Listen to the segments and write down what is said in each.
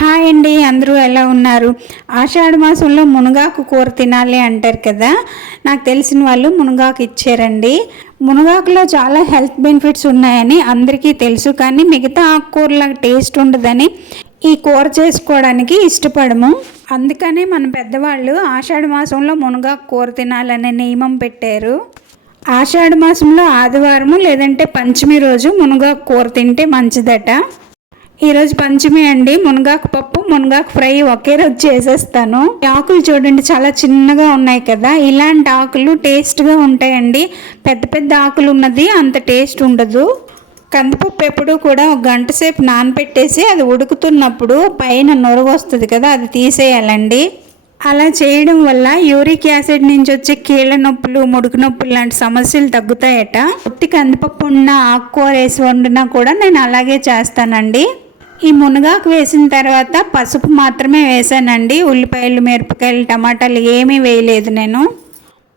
Hi అండి, అందరూ ఎలా ఉన్నారు? ఆషాఢ మాసంలో మునగాకు కూర తినాలి అంటారు కదా. నాకు తెలిసిన వాళ్ళు మునగాకు ఇచ్చారండి. మునగాకులో చాలా హెల్త్ బెనిఫిట్స్ ఉన్నాయని అందరికీ తెలుసు, కానీ మిగతా ఆకుకూరల టేస్ట్ ఉండదని ఈ కూర చేసుకోవడానికి ఇష్టపడము. అందుకనే మన పెద్దవాళ్ళు ఆషాఢ మాసంలో మునగాకు కూర తినాలనే నియమం పెట్టారు. ఆషాఢ మాసంలో ఆదివారము లేదంటే పంచమి రోజు మునగాకు కూర తింటే మంచిదట. ఈరోజు పంచమి అండి. మునగాకు పప్పు, మునగాకు ఫ్రై ఒకే రోజు చేసేస్తాను. ఆకులు చూడండి, చాలా చిన్నగా ఉన్నాయి కదా. ఇలాంటి ఆకులు టేస్ట్గా ఉంటాయండి. పెద్ద పెద్ద ఆకులు ఉన్నది అంత టేస్ట్ ఉండదు. కందిపప్పు ఎప్పుడు కూడా ఒక గంట సేపు నానబెట్టేసి అది ఉడుకుతున్నప్పుడు పైన నొరుగు వస్తుంది కదా, అది తీసేయాలండి. అలా చేయడం వల్ల యూరిక్ యాసిడ్ నుంచి వచ్చే కీళ్ళ నొప్పులు, ముడుకు నొప్పులు లాంటి సమస్యలు తగ్గుతాయట. ఉత్తి కందిపప్పు ఉన్న ఆకుకూర వేసి వండినా కూడా నేను అలాగే చేస్తానండి. ఈ మునగాకు వేసిన తర్వాత పసుపు మాత్రమే వేసానండి. ఉల్లిపాయలు, మిరపకాయలు, టమాటాలు ఏమీ వేయలేదు నేను.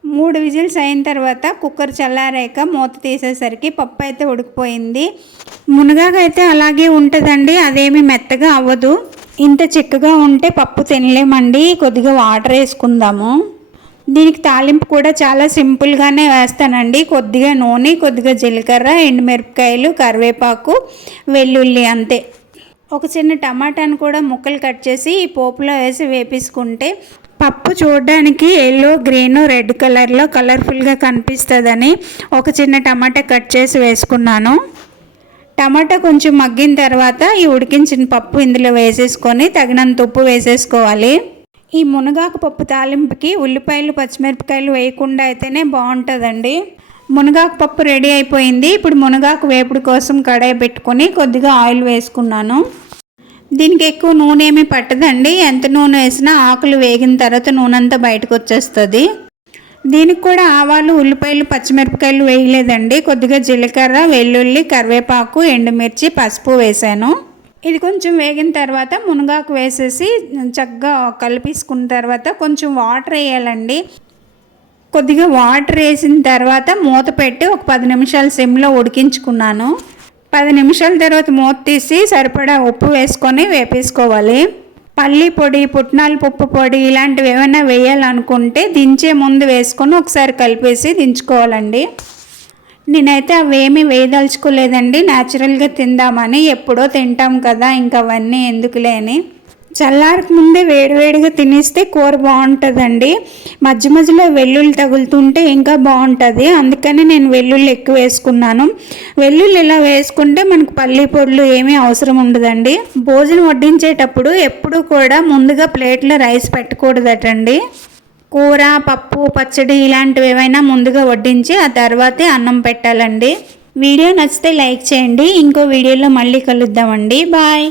3 విజిల్స్ అయిన తర్వాత కుక్కర్ చల్లారాక మూత తీసేసరికి పప్పు అయితే ఉడికిపోయింది. మునగాకు అయితే అలాగే ఉంటుందండి, అదేమీ మెత్తగా అవ్వదు. ఇంత చిక్కగా ఉంటే పప్పు తినలేమండి. కొద్దిగా వాటర్ వేసుకుందాము. దీనికి తాలింపు కూడా చాలా సింపుల్గానే వేస్తానండి. కొద్దిగా నూనె, కొద్దిగా జీలకర్ర, ఎండుమిరపకాయలు, కరివేపాకు, వెల్లుల్లి, అంతే. ఒక చిన్న టమాటాను కూడా ముక్కలు కట్ చేసి ఈ పోపులో వేసి వేపించుకుంటే పప్పు చూడడానికి ఎల్లో, గ్రీన్, రెడ్ కలర్లో కలర్ఫుల్గా కనిపిస్తుందని ఒక చిన్న టమాటా కట్ చేసి వేసుకున్నాను. టమాటా కొంచెం మగ్గిన తర్వాత ఈ ఉడికించిన పప్పు ఇందులో వేసేసుకొని తగినంత ఉప్పు వేసేసుకోవాలి. ఈ మునగాకు పప్పు తాలింపుకి ఉల్లిపాయలు, పచ్చిమిరపకాయలు వేయకుండా అయితేనే బాగుంటుందండి. మునగాకు పప్పు రెడీ అయిపోయింది. ఇప్పుడు మునగాకు వేపుడు కోసం కడాయి పెట్టుకొని కొద్దిగా ఆయిల్ వేసుకున్నాను. దీనికి ఎక్కువ నూనె ఏమీ పట్టదండి. ఎంత నూనె వేసినా ఆకులు వేగిన తర్వాత నూనె అంతా బయటకు వచ్చేస్తుంది. దీనికి కూడా ఆవాలు, ఉల్లిపాయలు, పచ్చిమిరపకాయలు వేయలేదండి. కొద్దిగా జీలకర్ర, వెల్లుల్లి, కరివేపాకు, ఎండుమిర్చి, పసుపు వేసాను. ఇది కొంచెం వేగిన తర్వాత మునగాకు వేసేసి చక్కగా కలిపేసుకున్న తర్వాత కొంచెం వాటర్ వేయాలండి. కొద్దిగా వాటర్ వేసిన తర్వాత మూత పెట్టి ఒక 10 నిమిషాలు సిమ్లో ఉడికించుకున్నాను. 10 నిమిషాల తర్వాత మూత తీసి సరిపడా ఉప్పు వేసుకొని వేపేసుకోవాలి. పల్లి పొడి, పుట్నాల పప్పు పొడి ఇలాంటివి ఏమైనా వేయాలనుకుంటే దించే ముందు వేసుకొని ఒకసారి కలిపేసి దించుకోవాలండి. నేనైతే అవేమీ వేయదలుచుకోలేదండి. న్యాచురల్గా తిందామని. ఎప్పుడో తింటాం కదా, ఇంకా అవన్నీ ఎందుకులే అని. చల్లారికి ముందే వేడివేడిగా తినేస్తే కూర బాగుంటుందండి. మధ్య మధ్యలో వెల్లుల్లి తగులుతుంటే ఇంకా బాగుంటుంది. అందుకని నేను వెల్లుల్లి ఎక్కువ వేసుకున్నాను. వెల్లుల్లి ఇలా వేసుకుంటే మనకు పల్లి పొడులు ఏమీ అవసరం ఉండదండి. భోజనం వడ్డించేటప్పుడు ఎప్పుడు కూడా ముందుగా ప్లేట్లో రైస్ పెట్టకూడదటండి. కూర, పప్పు, పచ్చడి ఇలాంటివి ఏవైనా ముందుగా వడ్డించి ఆ తర్వాతే అన్నం పెట్టాలండి. వీడియో నచ్చితే లైక్ చేయండి. ఇంకో వీడియోలో మళ్ళీ కలుద్దామండి. బాయ్.